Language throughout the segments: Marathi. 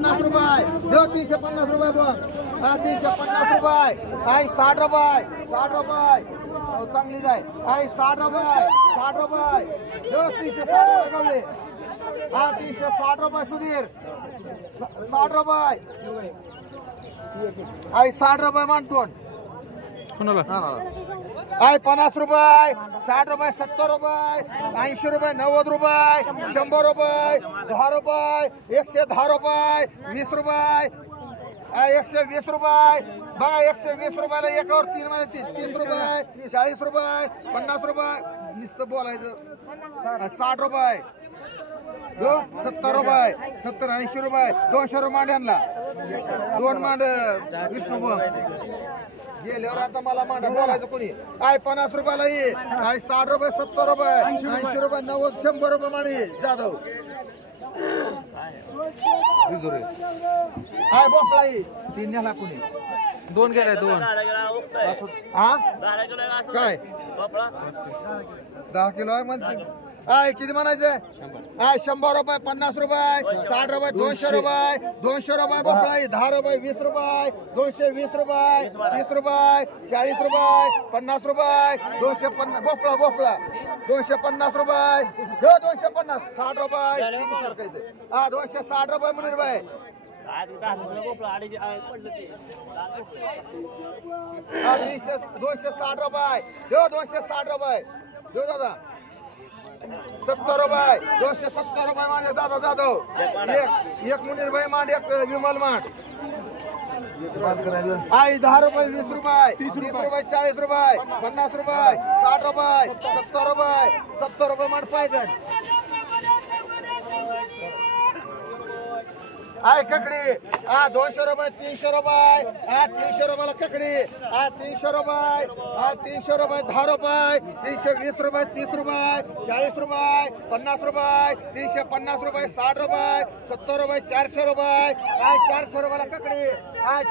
350 रुपये देऊ 350 रुपये बघ 350 रुपये आई 60 रुपये 60 रुपये चांगली जाय आई 60 रुपये 60 रुपये देऊ 360 रुपये गावले 360 रुपये सुधीर 60 रुपये आई 60 रुपये मानतो आई 50 रुपये 60 रुपये 70 रुपये 80 रुपये 90 रुपये 100 रुपये 10 रुपये 110 रुपये 20 रुपये 120 रुपये बघा 120 रुपयाला एकावर 3 मध्ये 30 रुपये 40 रुपये 50 रुपये नुसतं बोलायचं 60 रुपये 70 रुपये 70 80 रुपये 200 रुपये मांड्यांना 2 मांड विष्णू गेल्यावर आता मला मांडा बोलायचं कोणी काय 50 रुपयाला ये काय 60 रुपये 70 रुपये 80 रुपये 90 100 रुपये मांडी जाधव काय बोपला ये 3 नेला कोणी 2 गेलाय 2 हा काय 10 किलो आहे म्हणते आय किती म्हणायचे आय 100 रुपये 50 रुपये 60 रुपये 200 रुपये 200 रुपये बोपळा 10 रुपये 20 रुपये 220 रुपये 30 रुपये 40 रुपये 50 रुपये 250 बोपळा बोपळा 250 रुपये 250 60 रुपये सारखं इथे 260 रुपये मुनीर भाई 260 रुपये 260 रुपये देऊ दादा 70 रुपये 270 रुपये मांडे दादा जाधव एक मुनीर भाई मांड एक विमल मांड आई 10 रुपये 20 रुपये 30 रुपये 40 रुपये 50 रुपये 60 रुपये 70 रुपये मांड पाहिजे आय ककडी 200 रुपये 300 रुपये 300 रुपयाला ककडी 300 रुपये 300 रुपये 10 रुपये 320 रुपये 30 रुपये 40 रुपये 50 रुपये 350 रुपये 60 रुपये 70 रुपये 400 रुपये 400 रुपयाला ककडी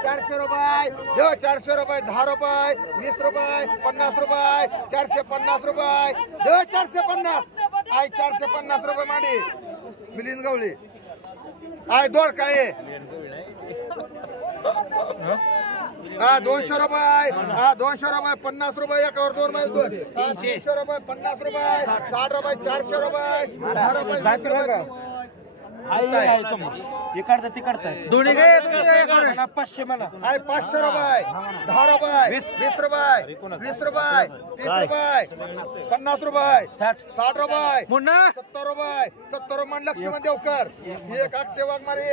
400 रुपये 400 रुपये 10 रुपये 20 रुपये 50 रुपये 450 रुपये 450 450 रुपये मांडी मिलिंद गवळी आय दोड काय 200 रुपये 200 रुपये 50 रुपये एकावर 2 मध्ये 300 रुपये 50 रुपये 60 रुपये 400 रुपये 10 रुपये 20 रुपये दोन्ही काय 500 म्हणा 500 रुपये 10 रुपये 20 रुपये 20 रुपये 30 रुपये 50 रुपये 60 रुपये 70 रुपये 70 रुपये लक्ष्मण देवकर एक अक्षय वाघमारे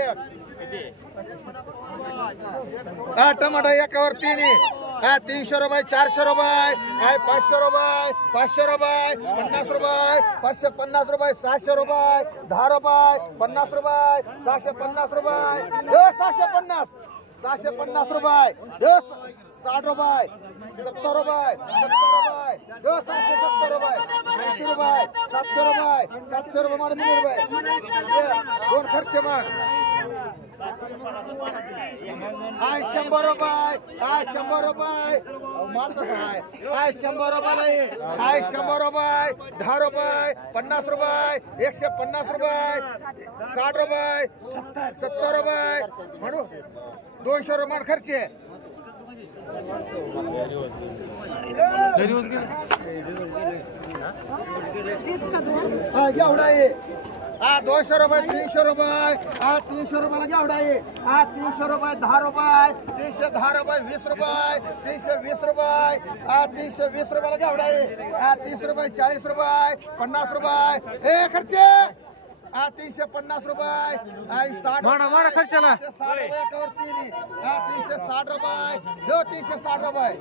टमाटा एकावर 3 300 रुपये 400 रुपये 500 रुपये 500 रुपये 50 रुपये 550 रुपये 600 रुपये 10 रुपये 50 रुपये 650 रुपये 650 650 रुपये 60 रुपये 70 रुपये 770 रुपये 80 रुपये 700 रुपये 700 रुपये मार मिळेल रुपये 2 खर्च मार 100 रुपये 100 रुपये माल तसा आहे 100 रुपये 100 रुपये 10 रुपये 50 रुपये 150 रुपये 60 रुपये 70 रुपये म्हणू 200 रुपये खर्च एवढा आहे 200 रुपये 300 रुपये 300 रुपयाला एवढा आहे 300 रुपये 10 रुपये 310 रुपये 20 रुपये 320 रुपये 320 रुपयाला एवढा आहे 30 रुपये 40 रुपये 50 रुपये हे खर्चे 350 रुपये 60 खर्चाला 60 रुपये एकावर 3 360 रुपये 360 रुपये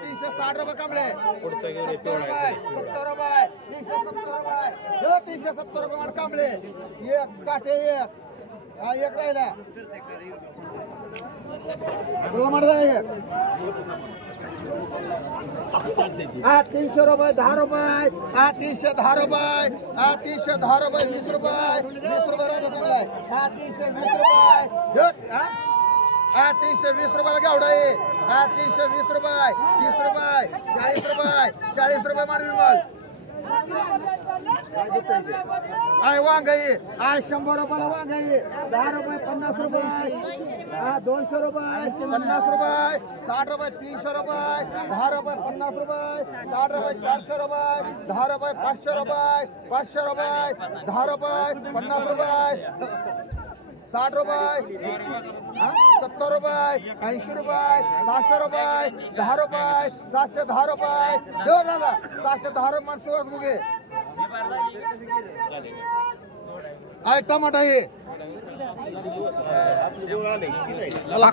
360 रुपये कमले 70 रुपये 70 रुपये 370 रुपये 370 रुपये मार कमले एक काटे एक राहिला मार 300 रुपये 10 रुपये 310 रुपये 310 रुपये 20 रुपये 20 रुपये राजा चांगला 320 रुपये 320 रुपयाला केवढा आहे 320 रुपये 30 रुपये 40 रुपये 40 रुपये मार विमल आय वांगाई आय 100 रुपयाला वांगाई 10 रुपये 50 रुपये 200 रुपये 50 रुपये 60 रुपये 300 रुपये 10 रुपये 50 रुपये 60 रुपये 400 रुपये 10 रुपये 500 रुपये 500 रुपये 10 रुपये 50 रुपये 60 रुपये 70 रुपये 80 रुपये 700 रुपये 10 रुपये 710 रुपये देऊ दादा 710 रुपये सुरुवात गुगे आय टमाटा हे 11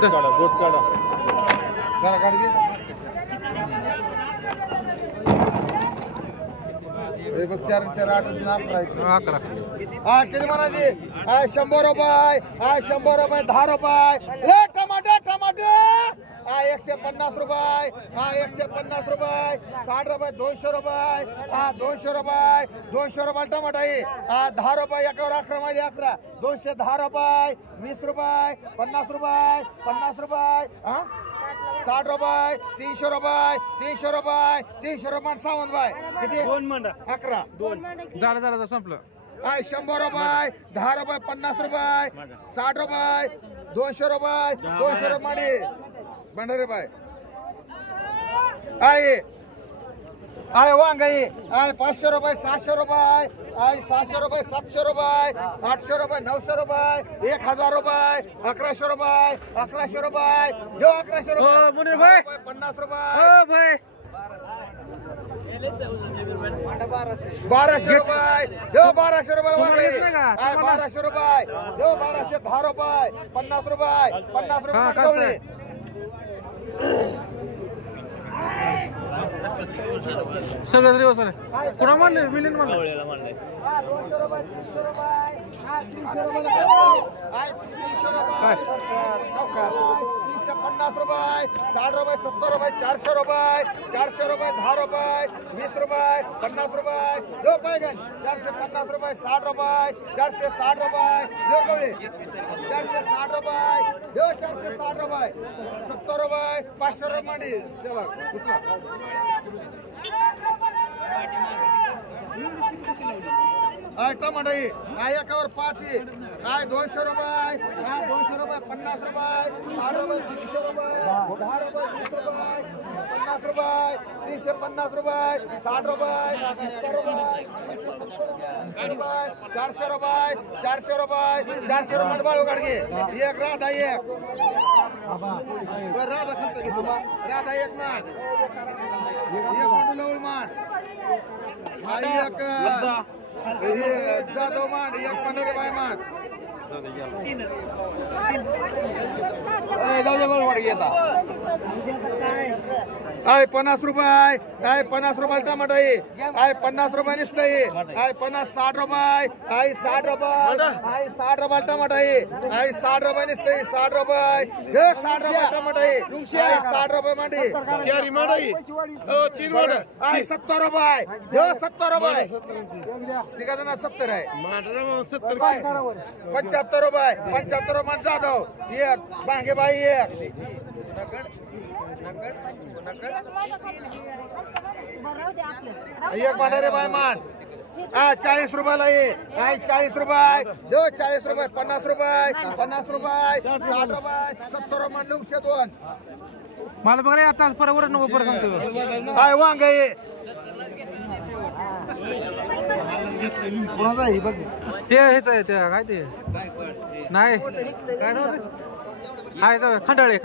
ते गोट काढा जरा काढ घे बघ 4 4 8 दिन 11 किती म्हणायची 100 रुपये 100 रुपये 10 रुपये ए टमाटर 150 रुपये 150 रुपये 60 रुपये 200 रुपये 200 रुपये 200 रुपये टमाटा आहे 10 रुपये एकावर 11 माझे 11 210 रुपये 20 रुपये 50 रुपये 50 रुपये 60 रुपये 300 रुपये 300 रुपये 300 रुपये सावंत बाय किती 11 झालं संपलं 100 रुपये 10 रुपये 50 रुपये 60 रुपये 200 रुपये 200 रुपये भंडारे बाय आय वांगाई 500 रुपये 700 रुपये 700 रुपये 700 रुपये 800 रुपये 900 रुपये 1000 रुपये 1100 रुपये 1100 रुपये देऊ 1100 रुपये 50 रुपये 1200 रुपये देऊ 1200 रुपये 1200 रुपये देऊ 1210 रुपये 50 रुपये 50 रुपये सगळं दिवस आले कुणा मानले विलीन मानले 200 रुपये 300 रुपये 300 रुपये 300 रुपये 350 रुपये 60 रुपये 70 रुपये 400 रुपये 400 रुपये 10 रुपये 20 रुपये 50 रुपये दो पैगन 450 रुपये 60 रुपये 460 रुपये दो कवळे 460 रुपये दो 460 रुपये 70 रुपये 500 रुपये मांडी चला उचला टमाटा एकावर 5 200 रुपये 200 रुपये 50 रुपये 60 रुपये 300 रुपये 10 रुपये 20 रुपये 50 रुपये 350 रुपये 60 रुपये 70 रुपये 400 रुपये 400 रुपये 400 रुपये बाळू गाडगे एक राधा एक बरं राधा खर्च घे तुला राधा एक मान एक मांडू लवळ मान एक जाधव मान एक पंढरी बाई मान 50 रुपये 50 रुपये टमाटा आहे 50 रुपये नुसतं आहे 50 60 रुपये 60 रुपये 60 रुपये टमाटा आहे 60 रुपये नुसतं 60 रुपये 60 रुपये टमाटा आहे 60 रुपये मांडी 70 रुपये 70 रुपये तिघा जण 70 आहे 75 रुपये 75 रुपये जाधव एक बांगे बाई एक भंडारे बाय मान 40 रुपयाला ये 40 रुपये दो 40 रुपये 50 रुपये 50 रुपये 60 रुपये 70 रुपये 902 मला बघा आता परवर नको परत सांगतो वांग ये कोणाचा आहे बघ ते हेच आहे ते काय ते नाही काय नव्हतं खंडाळे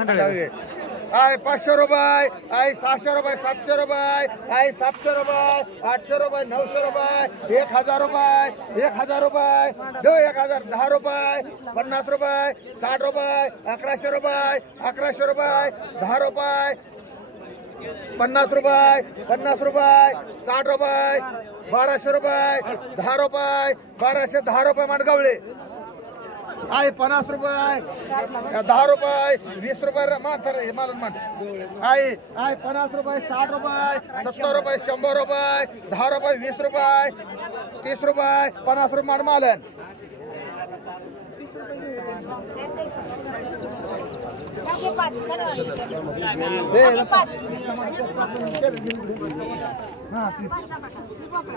500 रुपये 600 रुपये 700 रुपये 700 रुपये 800 रुपये 900 रुपये 1000 रुपये 1000 रुपये दो 1000 10 रुपये 50 रुपये 60 रुपये 1100 रुपये 1100 रुपये 10 रुपये 50 रुपये 50 रुपये 60 रुपये 1200 रुपये 10 रुपये 1210 रुपये मांडगावळे आहे 50 रुपये 10 रुपये 20 रुपये मातर मला मान आहे 50 रुपये 60 रुपये 70 रुपये 100 रुपये 10 रुपये 20 रुपये 30 रुपये 50 रुपये मालन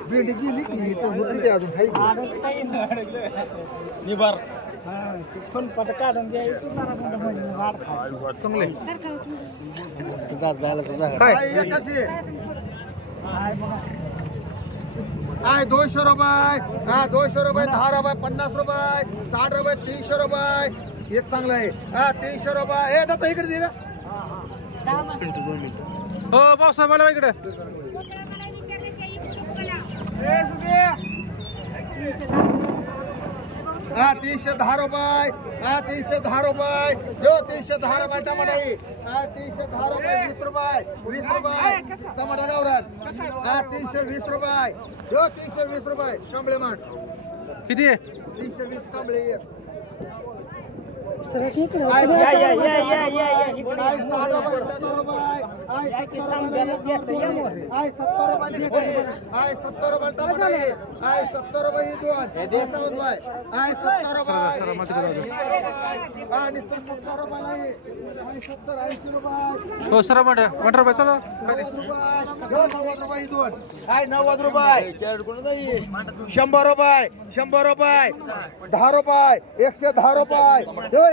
भेंडी गेली की तर होती ते अजून काही निभार पण पट काढून द्यायचं चांगले आहे 200 रुपये 200 रुपये 10 रुपये 50 रुपये 60 रुपये 300 रुपये एक चांगलं आहे 300 रुपये हे दादा इकडे दे ना हो पावसाळा मला इकडे 310 रुपये 310 रुपये जो 310 रुपये टमाटा आहे 310 रुपये 20 रुपये 20 रुपये टमाटा गावरान 320 रुपये जो 320 रुपये कांबळे माठ किती आहे 320 कांबळे हो सर मटर रुपये चला 90 रुपये 100 रुपये 100 रुपये 10 रुपये 110 रुपये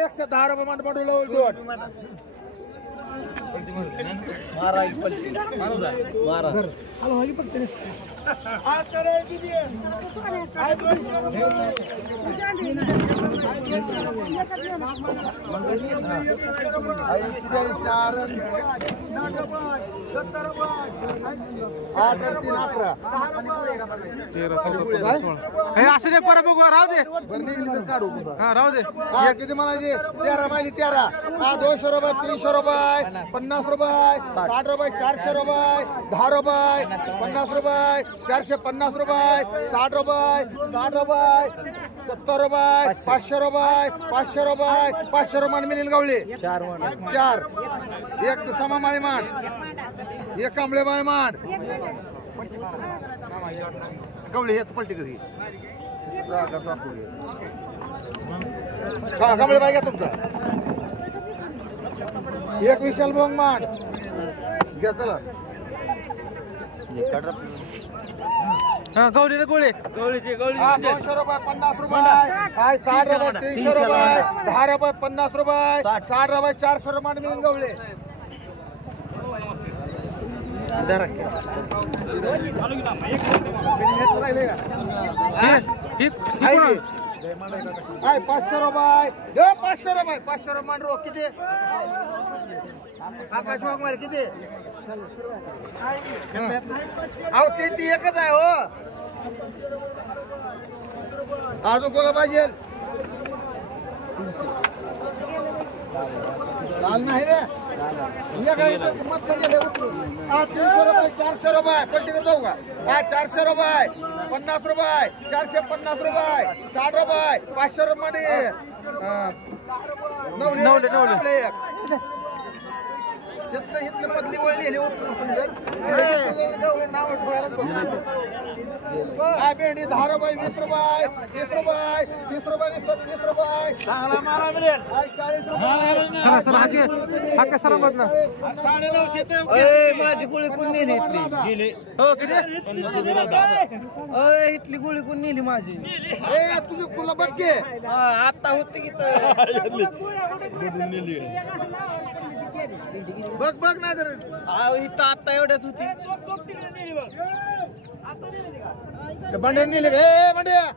110 रुपये मंड मंडळ दोन असं नाही परत बघू राहू दे काढू हा राहू दे किती म्हणायचे 13 माहिती 13 200 रुपये 300 रुपये 50 रुपये 60 रुपये 400 रुपये 10 रुपये 50 रुपये 450 रुपये 60 रुपये 60 रुपये 70 रुपये 500 रुपये 500 रुपये 500 रुपये मिळेल गावले 4 एक समा माळी माठ एक कांबळे बाय माठ गवळे येत पलटी घरी कांबळे बाय घ्या तुमचा एक विशाल बोंग माठ घ्या चला हा गवळी रे गोळे 200 रुपये 50 रुपये 60 रुपये 300 रुपये 10 रुपये 50 रुपये 60 रुपये 400 रुपये मिळून गवळे काय 500 रुपये 500 रुपये 500 रुपये मांडरो किती आकाश वाघमारे किती अहो ते एकच आहे हो अजून कोणा पाहिजे लाल नाही रे 300 रुपये 400 रुपये पलटी करतो का 400 रुपये 50 रुपये 450 रुपये 60 रुपये 500 रुपये नवले इथलं पदली वळली नाव काय भेंडी 10 रुपये 20 रुपये 30 रुपये 30 रुपये 30 रुपये 40 सरा सरा हाके सरा बदला 950 माझी गोळी कोण नेली इथली हो किती इथली गोळी कोण नेली माझी ए तुझी तुला बघ की आता होती की बघ बघ नाही तर इथं आता एवढ्याच होती बंड्या नेले रे बंड्या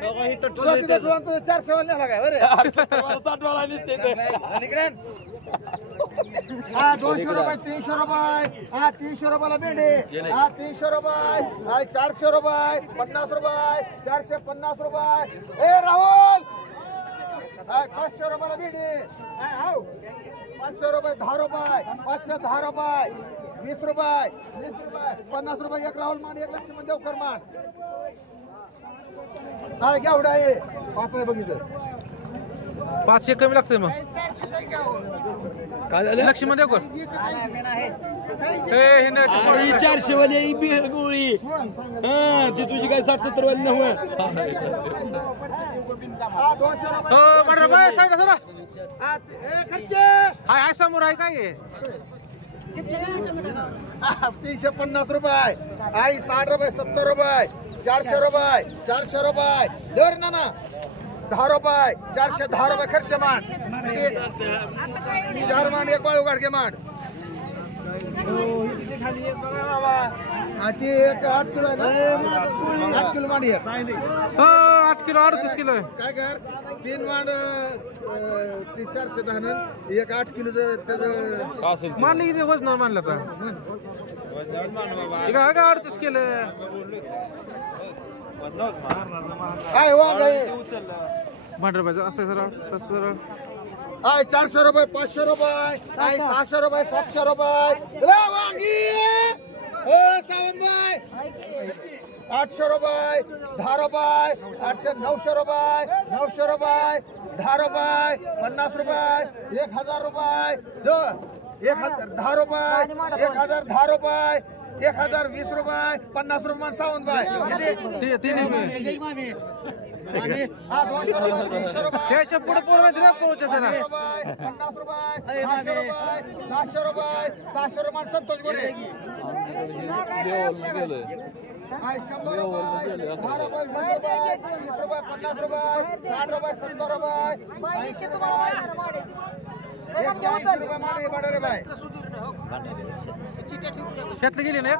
तुला 400 वाला झाला काय बरं 60 वाला निसते 200 रुपये 300 रुपये 300 रुपयाला भेंडे 300 रुपये 400 रुपये 50 रुपये 450 रुपये ए राहुल 500 रुपयाला भेंडे 500 रुपये 10 रुपये 510 रुपये 20 रुपये 50 रुपये एक राहुल मान 1 लक्ष्मण देवकर मान काय केवढा आहे 5 आहे बघितलं 500 कमी लागतंय मग काय झालं लक्ष्मण देवकर अरे 400 वाली ही बी गोळी ती तुझी काय 60-70 वाली नव्हे हो बरं बाय साईड थोडा खर्चे हाय समोर आहे काय 350 रुपये आई 60 रुपये 70 रुपये 400 रुपये दर ना 10 रुपये 410 रुपये खर्च मान 4 मान 1 बाळू गाडगे मान ती 8 किलो आहे ना 8 किलो मान आहे हो 8 किलो 38 किलो आहे काय कर 3 मान 410 एक 8 किलो त्याचं मानलं किती वजन मानलं तर ठीक आहे का 38 किलो काय वांग आहे भांडर पाहिजे असं जरा सरळ आय 400 रुपये 500 रुपये आय 600 रुपये 700 रुपये वांगी सावंत भाई 800 रुपये 10 रुपये 800 900 रुपये 900 रुपये 10 रुपये 50 रुपये 1000 रुपये 1000 रुपये 1000 10 रुपये 1020 रुपये 50 रुपये सावंत भाई हा 200 रुपये 300 रुपये त्याच्या पुढे पोहोचत ना 50 रुपये 500 रुपये 700 रुपये 700 रुपये संतोष गोरे 100 रुपये 10 रुपये 20 रुपये 30 रुपये 50 रुपये 60 रुपये 70 रुपये 80 रुपये 180 रुपये मागे बडे रे भाई घेतलं गेली ना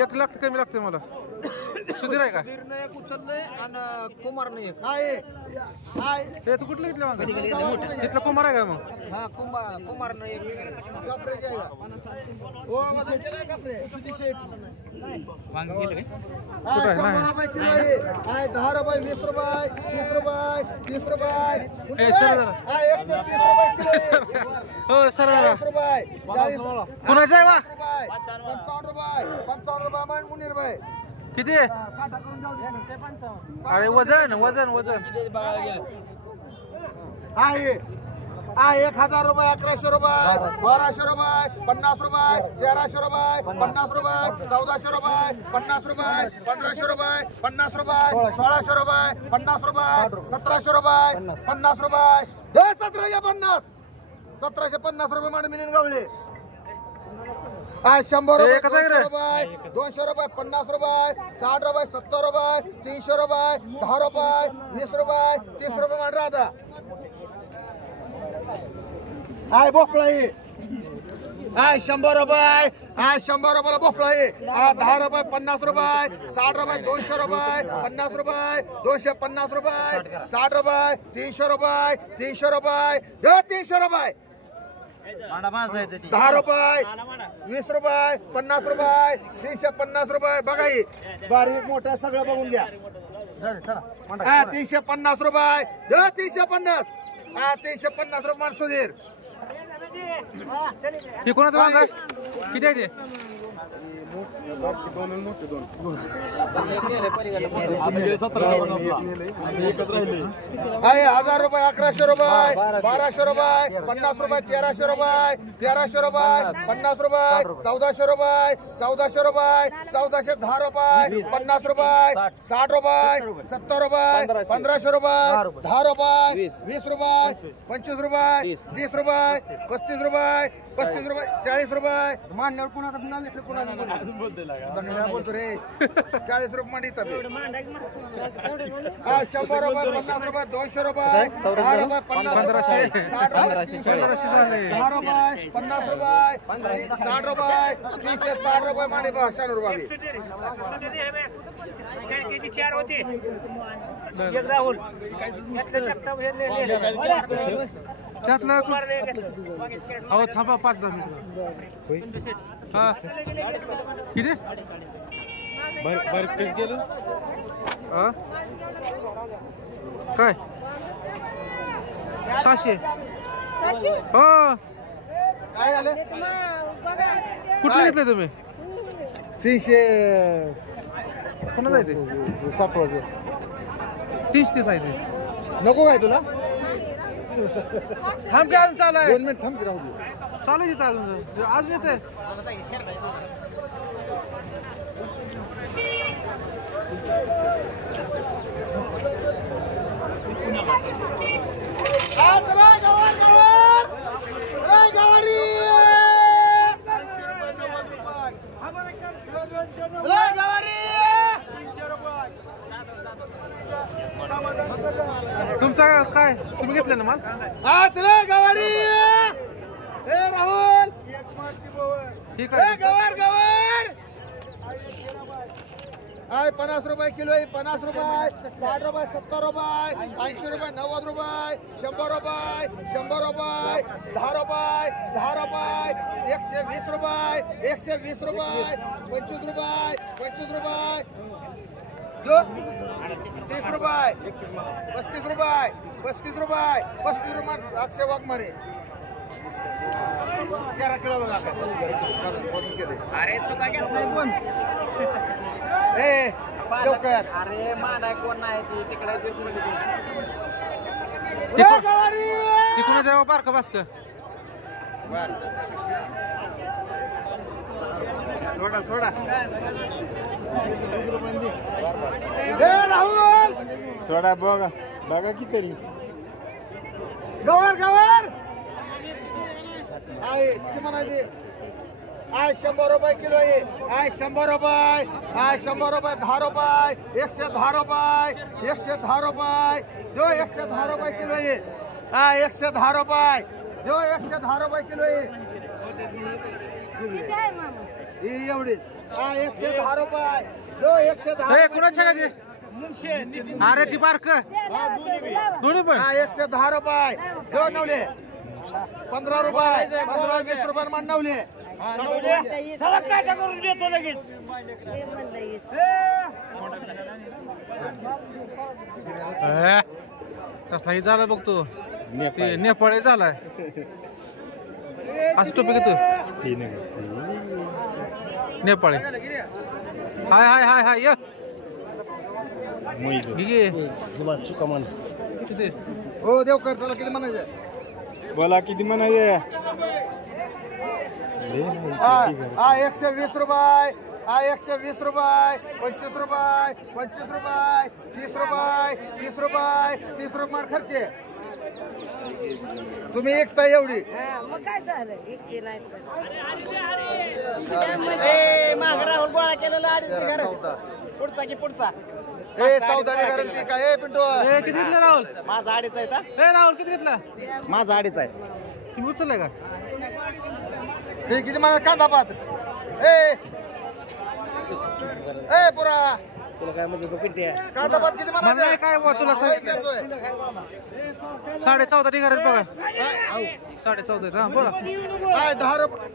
1 लाख कमी लागते मला सुधीर आहे का कुमार नाही ते तू कुठलं घेतलं मग तिथलं कुमार आहे का मग हा कुमार नाही ओ वजन केलं कपडे वांग गेलं काय 100 रुपये किलो आहे 10 रुपये 20 रुपये 30 रुपये 30 रुपये ए सर जरा 130 रुपये किलो हो सर जरा 40 रुपये 40 कुणाचं आहे वा 55 रुपये मान मुनीर भाई किती अरे वजन आहे 1000 रुपये 1100 रुपये 1200 रुपये 50 रुपये 1300 रुपये 50 रुपये 1400 रुपये 50 रुपये 1500 रुपये 50 रुपये 1600 रुपये 50 रुपये 1700 रुपये 50 रुपये 1750 1750 रुपये मान मिळून गावले 100 रुपये 200 रुपये 50 रुपये 60 रुपये 70 रुपये 300 रुपये 10 रुपये 20 रुपये 30 रुपये मान राहता आय बोकळा आहे 100 रुपये 100 रुपयाला बोकळा आहे 10 रुपये 50 रुपये 60 रुपये 200 रुपये 50 रुपये 250 रुपये 60 रुपये 300 रुपये 300 रुपये 300 रुपये 10 रुपये 20 रुपये 50 रुपये 350 रुपये बघा ही बारीक मोठं सगळं बघून घ्या 350 रुपये 350 350 रुपये मान सुधीर हे कोणाचं वांग आहे किती आहे ते आहे 1000 रुपये 1100 रुपये 1200 रुपये 50 रुपये 1300 रुपये 1300 रुपये 50 रुपये 1400 रुपये 1400 रुपये 1410 रुपये 50 रुपये 60 रुपये 70 रुपये 1500 रुपये 10 रुपये 20 रुपये 25 रुपये 30 रुपये 35 रुपये 35 रुपये 40 रुपये मानल्यावर कोणाचं नाव घेतलं कोणाला बोलतो रे 40 रुपये मांडी 100 रुपये 50 रुपये 200 रुपये 10 रुपये 1500 1540 झाले 10 रुपये 50 रुपये 60 रुपये 360 रुपये मांडी 96 रुपये चार होते एक राहुल त्यातलं अहो थांबा 5-10 मिनिट हा किती बारीक गेलं काय 600 हो काय आलं कुठले घेतले तुम्ही 300 पुन्हा जायचे 7 30 आहे ते नको काय तुला थांब काय अजून चालू आहे 2 मिनिट थांब की राहू दे चालू आहे अजून येते तुमचा काय तुम्ही घेतलं ना माल चला गवारी राहुल ठीक आहे गवार गवार 50 रुपये किलो आहे 50 रुपये 60 रुपये 70 रुपये 80 रुपये 90 रुपये 100 रुपये 100 रुपये 10 रुपये 10 रुपये 120 रुपये 120 रुपये 25 रुपये 25 रुपये जो 30 रुपये 35 रुपये 35 रुपये 35 रुपये अक्षय वाघमारे 11 किलो बघा अरे चुका घेतलाय पण अरे मानाय कोण नाही ती तिकडे तिकडून जाऊ बार का बास्क सोडा सोडा राहुल सोडा बघा बघा किती गवर गवर आहे किती म्हणाली आय 100 रुपये किलो आहे आय 100 रुपये आय 100 रुपये 10 रुपये 110 रुपये 110 रुपये जो 110 रुपये किलो आहे आय 110 रुपये जो 110 रुपये किलो आहे एवढीच आय 110 रुपये जो 110 कुणाच्या का अरे ती बारक दोन्ही पण 110 रुपये जो नवले 15 रुपये 15-20 रुपये मान नवले करून देतो लगेच कसलाही झाला बघतो ते नेपाळी झालाय असं टोपी घेतो नेपाळी हाय हाय हाय हाय ये हो देवकर चला किती म्हणायचे बोला किती म्हणायचे 120 रुपये 120 रुपये 25 रुपये 25 रुपये 30 रुपये 30 रुपये 30 रुपये खर्चे तुम्ही एकता एवढी माग राहुल गोळा केलेला पुढचा की पुढचा चौदाणी गॅरंटी काय पिंटू किती घेतलं राहुल माझा अडीच आहे का राहुल किती घेतला माझा अडीच आहे तुम्ही उचललाय का ते किती मला कांदा पात ए पुरा तुला काय म्हणजे पिंटी कांदा पात किती मला मला काय बुवा तुला सांगितलं 14.5 निघाले बघा 14.5 हा बोला काय 10 रुपये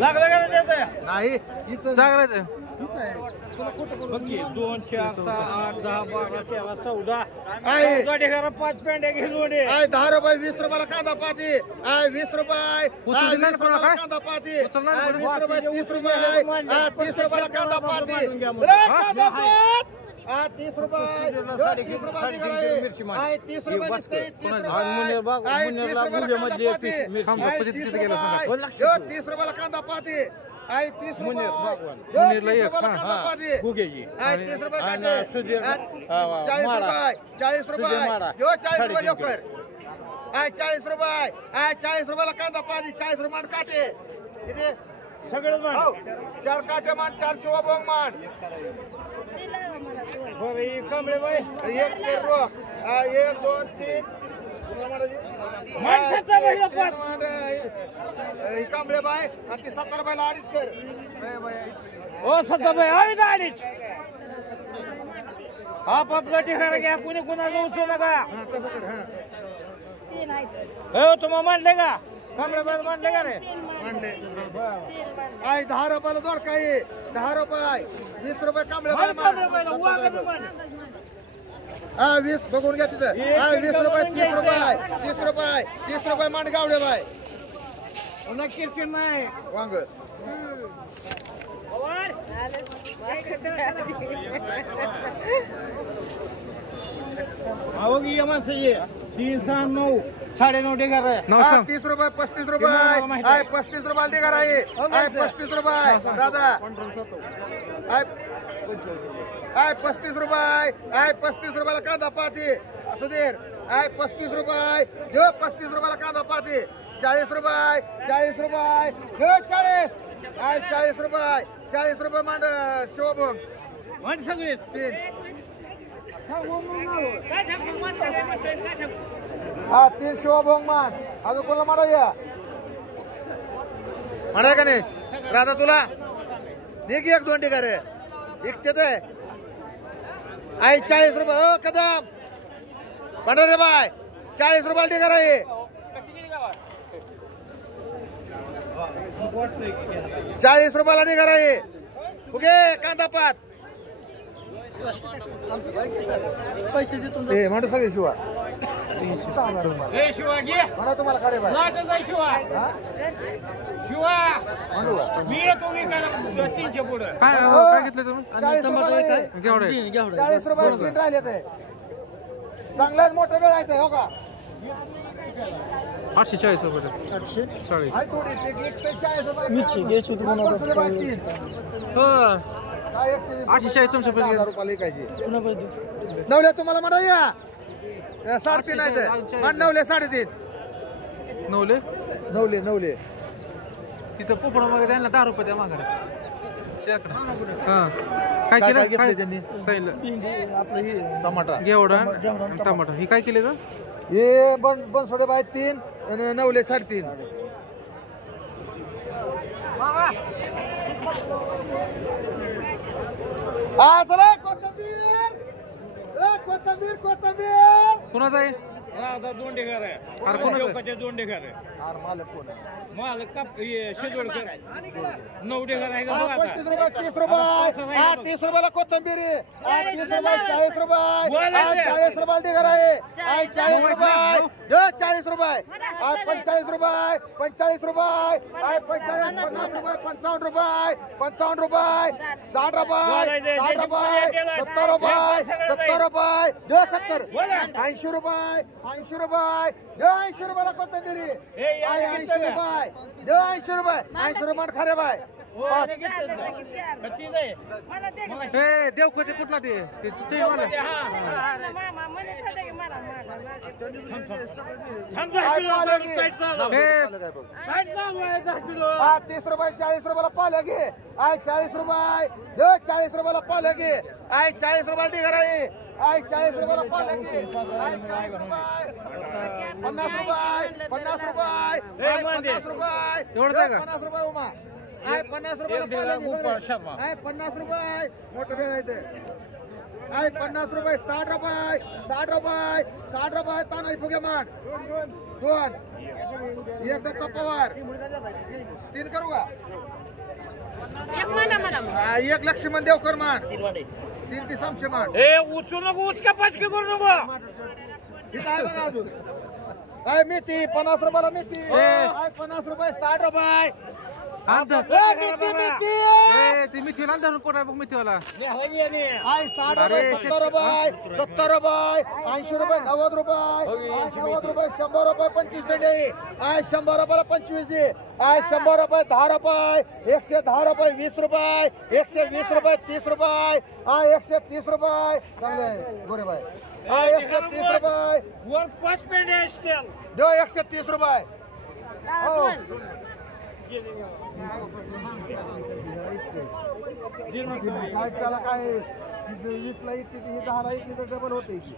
लागलं का त्याचं नाही जागरायचं 2 4 6 8 10 12 13 14 आहे 5 पेंड्या घेऊन 10 रुपये 20 रुपयाला कांदा पाती 20 रुपये उचलून दिला ना कोणाला काय? कांदा पाती उचलला ना 20 रुपये 30 रुपये 30 रुपयाला कांदा पाती कांदा पात 30 रुपये 30 रुपये 30 रुपये दिसते 30 रुपयाला कांदा पाती 30 रुपये मुनीरला एक, कांदा हा. पाती 30 रुपये काटे 40 रुपये जो 40 रुपये लवकर 40 रुपये 40 रुपयाला कांदा पाती 40 रुपये काटे किती सगळं हो 4 काटे मान 4 शिवा बोंग मान कमळे बाई 1 2 3 कांबळे बाय आणि ती 70 रुपयाला अडीच कर ओ सत्ताबाई अडीच आपापलं ठिकाण घ्या कुणी कुणाला उचलू नका हो तुम्हाला मांडले का कमळे बाई मांडले का रे मांडले 10 रुपयाला जोड काही 10 रुपये 20 रुपये कांबळे बाय मान 20 बघून घ्या तिथं 20 रुपये 30 रुपये 30 रुपये मांड गावडे बाय नक्कीच नाही वांग अहो की माणसं ये 3 6 9 9.5 ढेगार आहे 30 रुपये 35 रुपये 35 रुपये ढेगार आहे 35 रुपये दादा 35 रुपये 35 रुपयाला कांदा पाती सुधीर 35 रुपये जो 35 रुपयाला कांदा पाती 40 रुपये 40 रुपये जो 40 रुपये मांड शोभम म्हण सगळे 3 शोभम मान अजून कोणाला मारा म्हणा गणेश राधा तुला निघ 1-2 ढेगार इकते ते 40 रुपये कदम पंढरे बाय 40 रुपयाला ढेगार आहे 40 रुपयाला ढेगार आहे उगे कांदा पात पैसे देतो म्हणतो सगळे शिवा ए शिवा घे म्हणा तुम्हाला खरे बाय लाटच आहे शिवा शिवा म्हणू का? मी येतो मी काय 300 पुढं काय घेतलं तुम्ही 40 रुपयाला आहे. केवढे 40 रुपये 3 राहिले ते चांगलाच मोठं वेळ आहे ते, हो का 840 रुपये 40 आहे थोडी ते एक ते 40 रुपये मिरची घ्यायची होती म्हणून पंचवीस रुपये तीन. हो काय 120 840 रुपये 10 रुपयाला ऐकायची पुन्हा पैसे नवले तुम्हाला म्हणा या 3.5 नाही तर मान नवले 3.5 नवले नवले तिथं पोपडा मागे त्यांना 10 रुपये द्या माघारी हा काय काय केलं घेतलं काय त्यांनी? सैल आपलं हे टमाटा घेवडा टमाटा ही काय केले तर हे बनसोडे बाय 3 आणि नवले 3.5 चला कोथंबीर कोणाचा आहे आता 2 ढेगार आहे अरे कोणाचं? 2 ढेगार आहे मालक कोण माल काप शेजवडकर 9 ढेगार आहे का बघ 35 रुपये 30 रुपये 30 रुपयाला कोथंबीर 30 रुपये 40 रुपये 40 रुपयाला ढेगार आहे 40 रुपये 40 रुपये 45 रुपये 45 रुपये 50 रुपये 55 रुपये 55 रुपये 60 रुपये 60 रुपये 70 रुपये 70 रुपये 70 80 रुपये 80 रुपये 80 रुपयाला कोथंबीर 80 रुपये 80 रुपये 80 रुपये खरे बाय ए देवकोचे कुठला ते चैन वाला ए 30 रुपये 40 रुपयाला पाल्या घे 40 रुपये 40 रुपयाला पाल्या घे 40 रुपयाला ढेगार आहे 40 रुपयाला पाल्या घे 40 रुपये 50 रुपये 50 रुपये 50 रुपये एवढंच आहे का? 50 रुपये उमा 50 रुपयाला पाल्या घे 50 रुपये मोठं भेटायचं 50 रुपये 60 रुपये 60 रुपये 60 रुपये तानाई फुगे मान 2 एकदा तप्पावर 3 करू का 1 लक्ष्मण देवकर मान 3 ती समशे मान ए उचू नको उचका पाचके करू नको इथं आहे बघा अजून काय मेथी 50 रुपयाला मेथी 50 रुपये 60 रुपये अंध मेथी ए ती मिठीला धरून कोण आहे बघ मिठीवाला 60 रुपये 70 रुपये 70 रुपये 80 रुपये 90 रुपये 90 रुपये 100 रुपये 25 पेंडे 100 रुपयाला 25 100 रुपये 10 रुपये 110 रुपये 20 रुपये 120 रुपये 30 रुपये 130 रुपये चांगले गोरे बाय 130 रुपये वर 5 पेंडे असतील दो 130 रुपये हो काय त्याला काय 20 ला इतकी 10 ला इतकी तर डबल होते की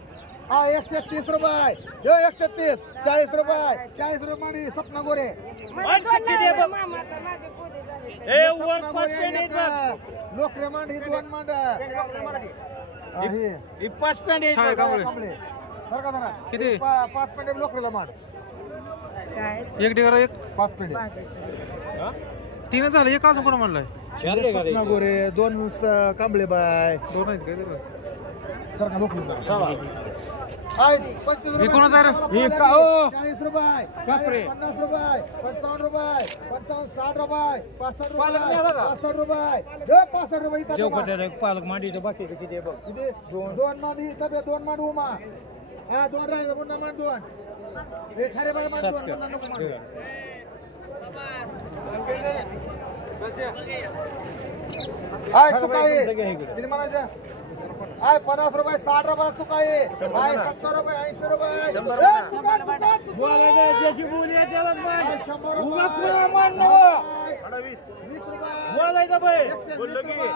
130 रुपये दो 130 40 रुपये 40 रुपये मांडी सपना गोरे ए वर 5 पेंडे लोकरे मांडी 2 मांड ही 5 पेंडे छाय कांबळे बरं का जरा किती? 5 पेंडे लोकरेला मांड एक ढेगार एक 5 पेंडे 3 झालं एक अजून कोण म्हणलाय सपना गोरे 2 कांबळे बाय 2 आहेत काय हे कोणाचं आहे रे? 40 रुपये 50 रुपये 55 रुपये 55 60 रुपये 65 रुपये 65 रुपये इथं पालक मांडीचं बाकी किती बघ किती दोन मांडी इथं दोन मांड उमा हा दोन राहिले पुन्हा मांड दोन हे ठारे बाय मांड दोन पुन्हा नको मांड आय चुकाई किती म्हणायचं आय 50 रुपये 60 रुपये चुकाई आय 70 रुपये 80 रुपये ज्याची बोली आहे त्याला मान 100 उगा रुपये पुन्हा मान नको 20 रुपये बोलायचं बाई 120 रुपये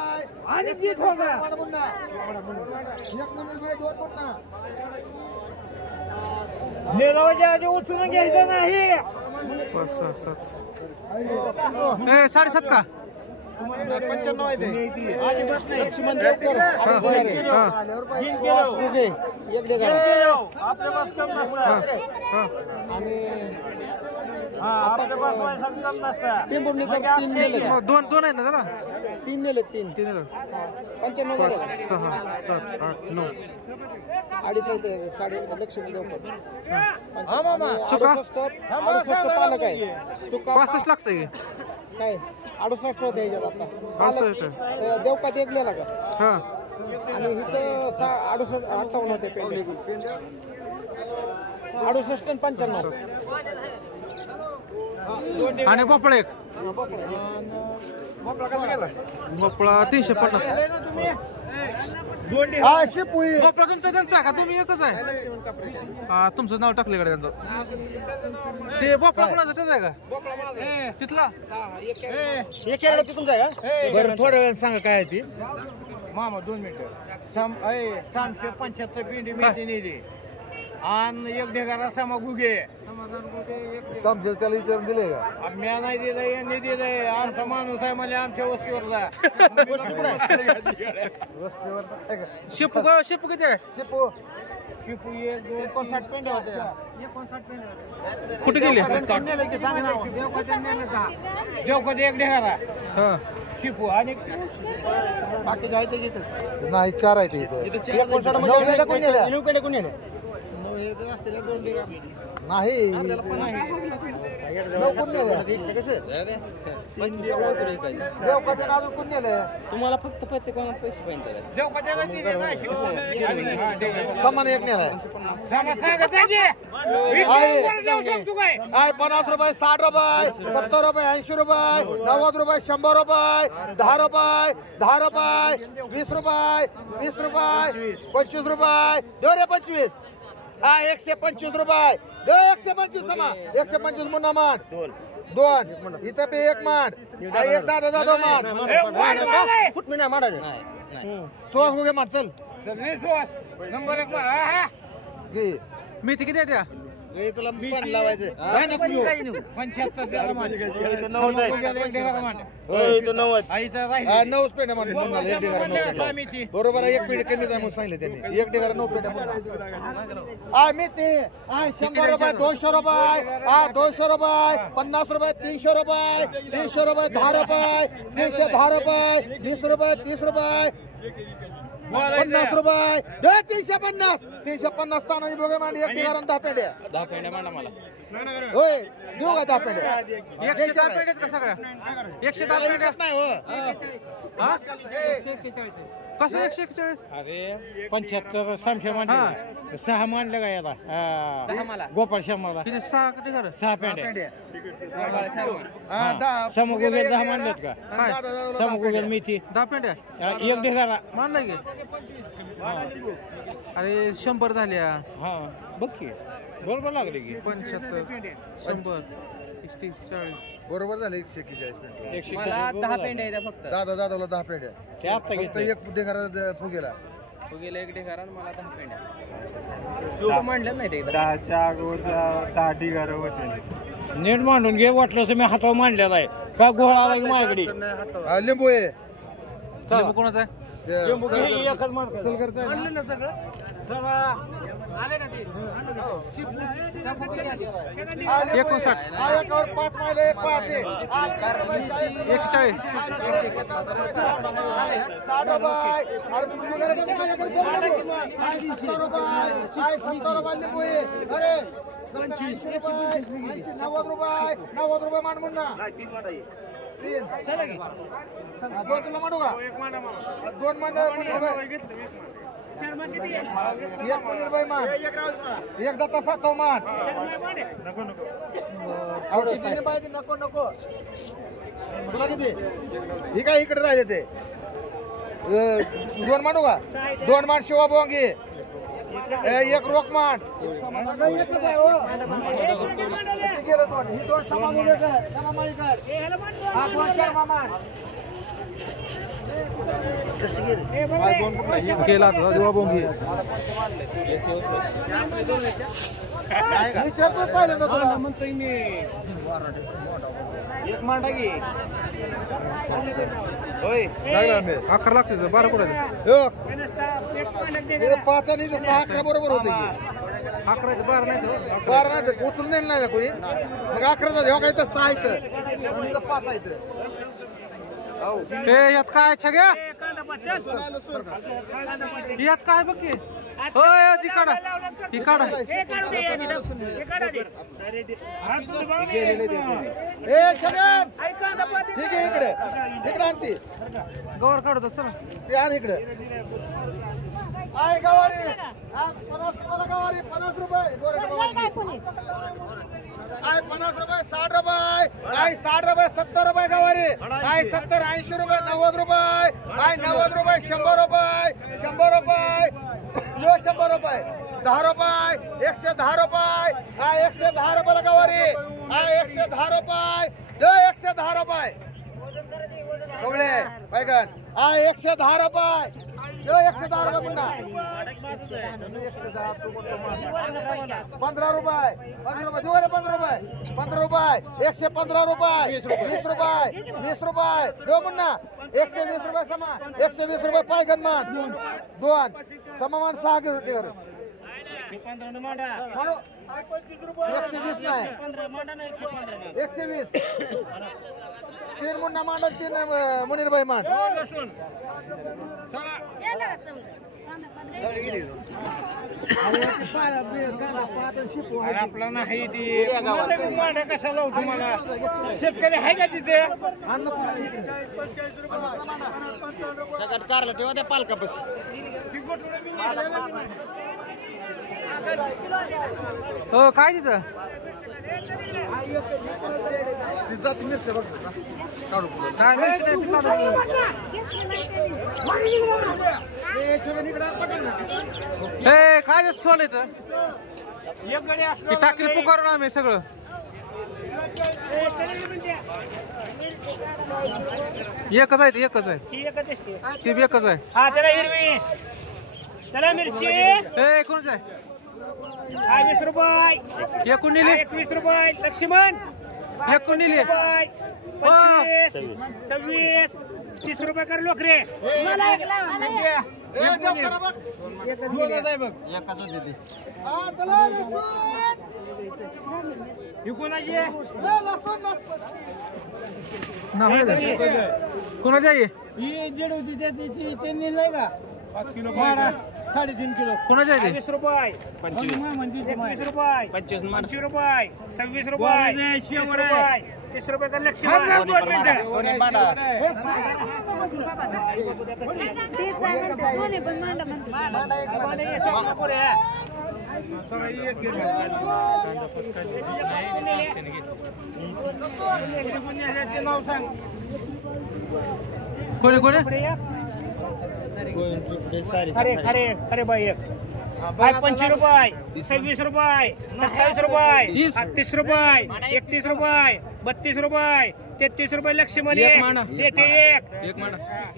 आणि जीत हो का मांड पुन्हा 1 रुपये दोन पुन्हा निलावाच्या आधी उचलून घ्यायचं नाही 5 6 7 ए 7.5 का 95 आहे ते लक्ष्मण हा सुहास गुगे एक डेगा आपल्या पास कम नसतं हा आणि आपल्या पास पैसा कम नसतं टेंबुर्णीकर 3 नेले दोन आहेत ना त्याला 3 नेले 3 3 95 5 गेले 6 7 8 9 अडीच आहे ते साडे लक्ष्मण देवकर चुका? 68 पालक आहे चुका 65 लागतंय काय 68 होते याच्यात आता 65 देवका देखलेला का हा आणि इथं 58 होते पेंडे 68 आणि 95 आणि भोपळा एक भोपळा 350 हा शिपुई भोपळा तुमचा त्यांचा का तुम्ही एकच आहे हा तुमचं नाव टाकले कडे त्यांचं ते भोपळा कोणाचा त्याचा आहे का तिथला एक केरळ तिथून जाय बरं थोड्या वेळ सांगा काय ती मामा 2 मिनिटं 375 पिंडी मिळते नेली आणि एक ढेगारा समा गुगे समजेल त्याला विचारून दिले का म्या नाही दिलं यांनी दिलंय आमचा माणूस आहे म्हणजे आमच्या वस्तीवर जा शेपू किती आहे शिपू शिपू 59 पेंड्या होत्या 59 पेंड्या कुठे गेले देवकत एक ढेगारा हा शिपू आणि बाकी जाय ते घेतच नाही 4 आहे ते इथं कोण नेलं नाही तुम्हाला फक्त प्रत्येकाला पैसे पाहिजे देवकत्याला दिले नाही शिपू समान एक नेलाय सांगा सांगा जायचे तू काय आय 50 रुपये 60 रुपये 70 रुपये 80 रुपये 90 रुपये 100 रुपये 10 रुपये 10 रुपये 20 रुपये 20 रुपये 25 रुपये 2 रे 25 हा 125 रुपये 125 समा 125 मुन्ना मांड दोन इथं पे एक मांड हा एक दादा मांड फुट मी नाही मारा सुहास गुगे मांड चल नाही सुहास नंबर 1 घे मेथी किती आहे त्या तुला पण लावायचं 75 द्यायला मान. एक ढेगारा मान. आईचं राहिलं. 9 पेंड्या मांड बोंबाचं एक ढेगारा म्हणलं 9 असा मी ती. बरोबर आहे एक पेंड कमी जाय म्हणून सांगितलं त्यांनी एक ढेगारा 9 पेंड्या आ मी ते 100 रुपये 200 रुपये 200 रुपये 50 रुपये 300 रुपये 300 रुपये 10 रुपये 310 रुपये 20 रुपये 30 रुपये 50 रुपये 350 350 तानाजी बोगे मांडी एक ढेगारा 10 पेंड्या 10 पेंड्या मांडा मला होय देऊ का 10 पेंड्या 110 पेंड आहेत का सगळ्या 110 पेंड नाही हो हा कसं 141 अरे 75 300 मांडले 6 मांडले का याला गोपाळ शर्माला किती 6 किती घर 6 पेंड्या हा 10 समगुगेल 10 मांडलेत का काय समगुगेल मेथी 10 पेंड्या एक ढेगारा मानलाय की अरे 100 झाल्या हा बघ की बरोबर लागले की 75 100 30 40 बरोबर झालं 141 मला 10 पेंड्या आहेत फक्त दादाला 10 पेंड्या ते आता फक्त घेतलं एक ढेगारा फुगेला तू गेला एक ढेगारा आणि मला 10 पेंड्या तू मांडलं नाही ते एकदा 10च्या अगोदर 10 ढेगारा होते नीट मांडून घे वाटलं मी हातावर मांडलेला आहे का घोळा आला की माझ्याकडे लिंबू आहे लिंबू कोणाचा आहे आणलं ना सगळं आले का ते 59. एकावर 5 मायले 5 आहे 140. 60 रुपये अरे माझ्याकडे 70 रुपये लिंबू आहे अरे 25 रुपये 90 रुपये मान म्हणून ना 3 चला की 2 तुला मांडू का 2 मांड एक पनीर बाई मान एक दत्ता सातो मान किती पाहिजे नको नको तुला किती ही काय इकडे राहिले ते 2 मांडू का 2 मान शिवा बोंगी एक रोक मान एकच आहे हो गेलं 2 ही 2 समामुळे कर समामाई कर हा 2 चार मामा केला जेव्हा बोंगी पाहिलं ना तुला म्हणतोय मी एक मांडा घे होय 11 लागते 12 कुठे 5 आणि 6 11 बरोबर होते 11 12 नाही 12 नाही उचलून नाही ना कोणी मग 11 जेव्हा काही तर 6 आहे 5 आहे हे यात काय छग्या यात काय बघ की होय ती काढा ती काढा ए छगन ठीक आहे इकडे आणते गवर काढतो चला ते आण इकडे आय गवारी 50 गवारी 50 रुपये आय 50 रुपये 60 रुपये आय 60 रुपये 70 रुपये गवारी आय 70 80 रुपये 90 रुपये आय 90 रुपये 100 रुपये 100 रुपये 100 रुपये 10 रुपये 110 रुपये आय 110 रुपये गवारी आय 110 रुपये 110 रुपये कवळे बैगन आय 110 रुपये 110 रुपये पुन्हा 15 रुपये 15 रुपये 115 रुपये 20 रुपये 20 रुपये देऊ पुन्हा 120 रुपये समा 120 रुपये पायगन मान 2 समामान 6 घेऊ 120 नाही 120 3 मुन्ना मांडल 3 मुनीरबाई मान आपला नाही मांडा कसा लावू तुम्हाला शेतकरी आहे का तिथे कारला ठेवा त्या पालकापाशी हो काय तिथं काय मिरची नाही ती काढू. हे काय जास्त ठेवलं इथं ही टाकली पुकारून आम्ही सगळं एकच आहे ती एकच आहे ती बी एकच आहे हा चला हिरवी चला मिरची हे कोणच आहे 20 रुपये एकूण नेली 21 रुपये लक्ष्मण एकूण नेली 25 26 30 रुपये कर लोकरे कोणाची आहे त्यांनी लय का 5 किलो 3.5 किलो कोणाची आहे 20 रुपये 21 रुपये 25 रुपये 26 रुपये 30 रुपये कर लक्ष्मण नाव सांग कोणी कोणी खरे खरे खरे बाई एक 25 रुपये 26 रुपये 27 रुपये 38 रुपये 31 रुपये 32 रुपये 33 रुपये लक्ष्मण देते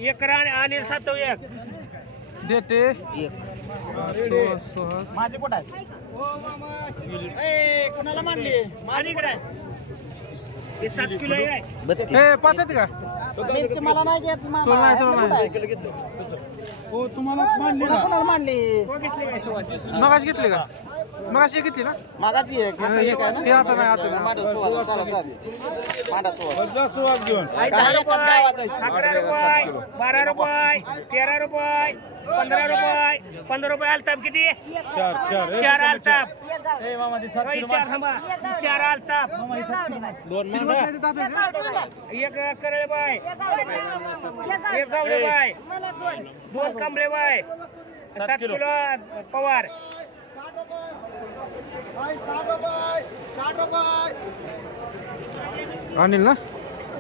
एक अनिल सातव एक देते माझे कुठं आहे कोणाला मानली माझी इकडे 7 किलो आहे 5 आहेत का मिरची मला नाही घेत तुला नाही तुला नाही हो तुम्हाला मांडली ना कोणाला मांडली मगाशी घेतली का मगाशी घेतली ना मागाची हे आता नाही आता नाही मांडा सोळा सुवाद घेऊन 11 रुपये 11 रुपये 12 रुपये 13 रुपये 15 रुपये 15 रुपये आलताप किती 4 आलताप होय, 4 थांबा 4 आलताप 1 करळे बाय 1 गावडे बाय 2 कांबळे बाय 7 किलो पवार 60 रुपये अनिल ना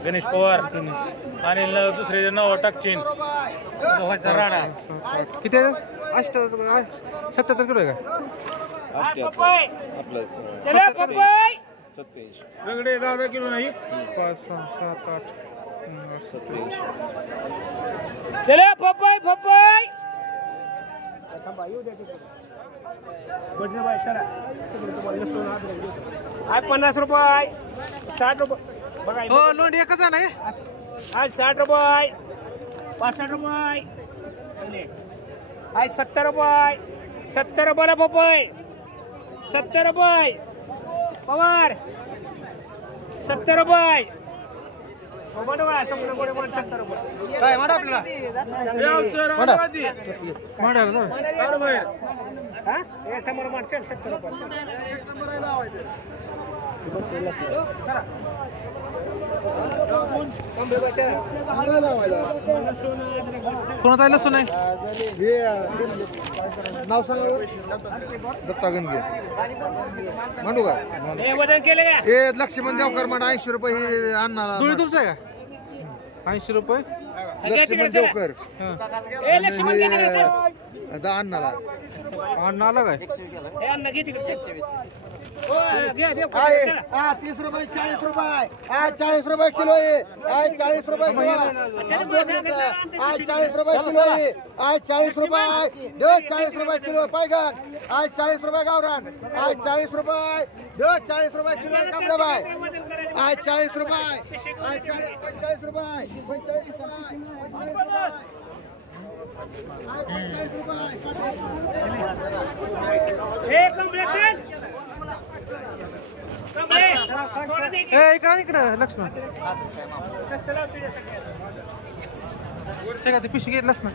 गणेश पवार अनिल दुसरे नाव टाकचीन राणा किती आहे? 77 किलो आहे का पपई चला पपई वेगळे 10 किलो नाही 5 6 7 8 चला पपई पपई आज 50 रुपये 60 रुपये बघा हो लोंढी एकच आहे ना हे? आज 60 रुपये 65 रुपये आज 70 रुपये 70 रुपयाला पपई 70 रुपये पवार 70 रुपये 70 रुपये काय म्हणा आपल्याला मांडायला जाऊ. हा हे समोर मार चल 70 रुपये कोणाचा आहे लसूण आहे नाव सांगा दत्ता गणगे म्हणू का हे वजन केले का हे लक्ष्मण देवकर म्हणा 80 रुपये हे अन्नाला धुळी तुमचं आहे का 80 रुपये लक्ष्मण देवकर हे लक्ष्मण घे तिकडे चल. अन्नाला अण्णा आला काय हे अन्न घे तिकडे चल. हो, घे घे आहे चला. 30 रुपये 40 रुपये 40 रुपये किलो आहे 40 रुपये किलो आहे 40 रुपये किलो आहे 40 रुपये देव 40 रुपये किलो पैगण 40 रुपये गावरान 40 रुपये देव 40 रुपये किलो कांबळे बाय 40 रुपये 45 रुपये 45 हे कंप्लीट चल. कंप्लीट. थोडं दे की. ए इकडं लक्ष्मण स्वस्त लाव तुझ्या सगळ्या. ते पिशवी घेतलास ना